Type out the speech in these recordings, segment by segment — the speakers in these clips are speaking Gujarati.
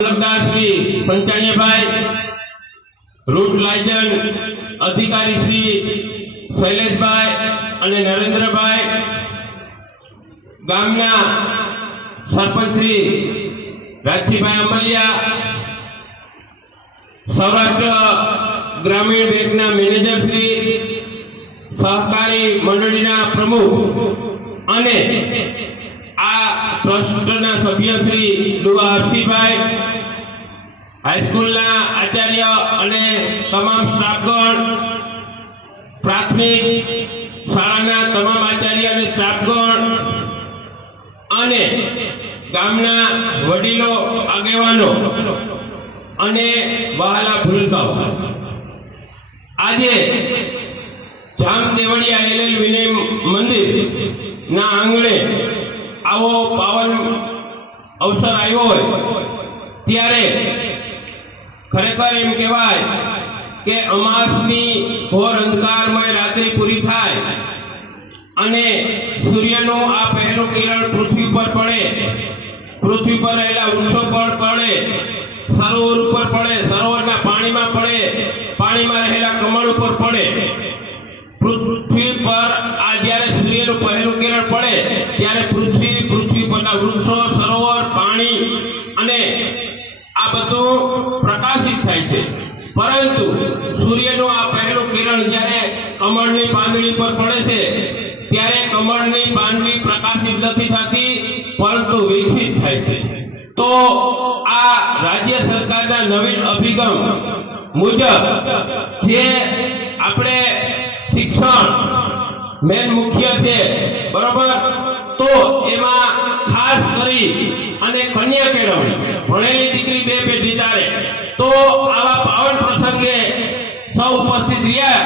મામલતદાર શ્રી સંચાણીભાઈ, રૂટ લાયજન અધિકારી શ્રી શૈલેષભાઈ અને નરેન્દ્રભાઈ, ગામના સરપંચ શ્રી રાજજીભાઈ અમલિયા, સૌરાષ્ટ્ર ગ્રામીણ બેંકના મેનેજર શ્રી, સહકારી મંડળીના પ્રમુખ અને આ ટ્રસ્ટના સભ્ય શ્રી ડુવા હર્ષિભાઈ, હાઈસ્કૂલના આચાર્ય અને તમામ સ્ટાફગણ, પ્રાથમિક શાળાના તમામ આચાર્ય અને સ્ટાફગણ અને ગામના વડીલો, આગેવાનો અને વહાલા ભૂલકાઓ, આજે જામદેવળિયા એલ વિનય મંદિર ના આંગણે આવો પાવન અવસર આવ્યો હોય ત્યારે ખરેખર એમ કહેવાય કે અમાસની ઘોર અંધકારમય રાત્રિ પૂરી થાય અને સૂર્યનું આ પહેલું કિરણ પૃથ્વી પર પડે, પૃથ્વી પર રહેલા વૃક્ષો પર પડે, સરોવર ઉપર પડે, સરોવરના પાણીમાં પડે, પાણીમાં રહેલા કમળ ઉપર પડે, પૃથ્વી પર આ જ્યારે સૂર્યનું પહેલું કિરણ પડે ત્યારે પૃથ્વી પરના વૃક્ષો, સરોવર, પાણી અને આ બધું પ્રકાશિત થાય છે. પરંતુ સૂર્યનું આ પહેલું કિરણ જ્યારે કમળની પાંદડી પર પડે છે ત્યારે કમળની પાંદડી પ્રકાશિત નથી થતી પરંતુ વિકસિત થાય છે. તો આ રાજ્ય સરકારના નવીન અભિગમ મુજબ જે આપણે શિક્ષણ મેન મુખ્ય છે, બરોબર, તો એમાં ખાસ કરી અને કન્યા કેળવણી, ભણેલી દીકરી બે પેઢી તારે, તો આવા પાવન પ્રસંગે સૌ ઉપસ્થિત રહ્યા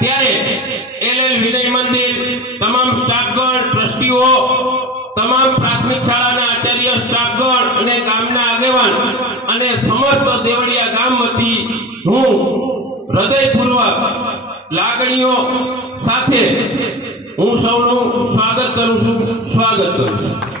ત્યારે એલ વિનય મંદિર, તમામ સ્ટાફગણ, ટ્રસ્ટીઓ, તમામ પ્રાથમિક શાળાના આચાર્ય, સ્ટાફગણ અને ગામના આગેવાન અને સમસ્ત દેવળિયા ગામ વતી હું હૃદયપૂર્વક લાગણીઓ સાથે હું સૌનું સ્વાગત કરું છું.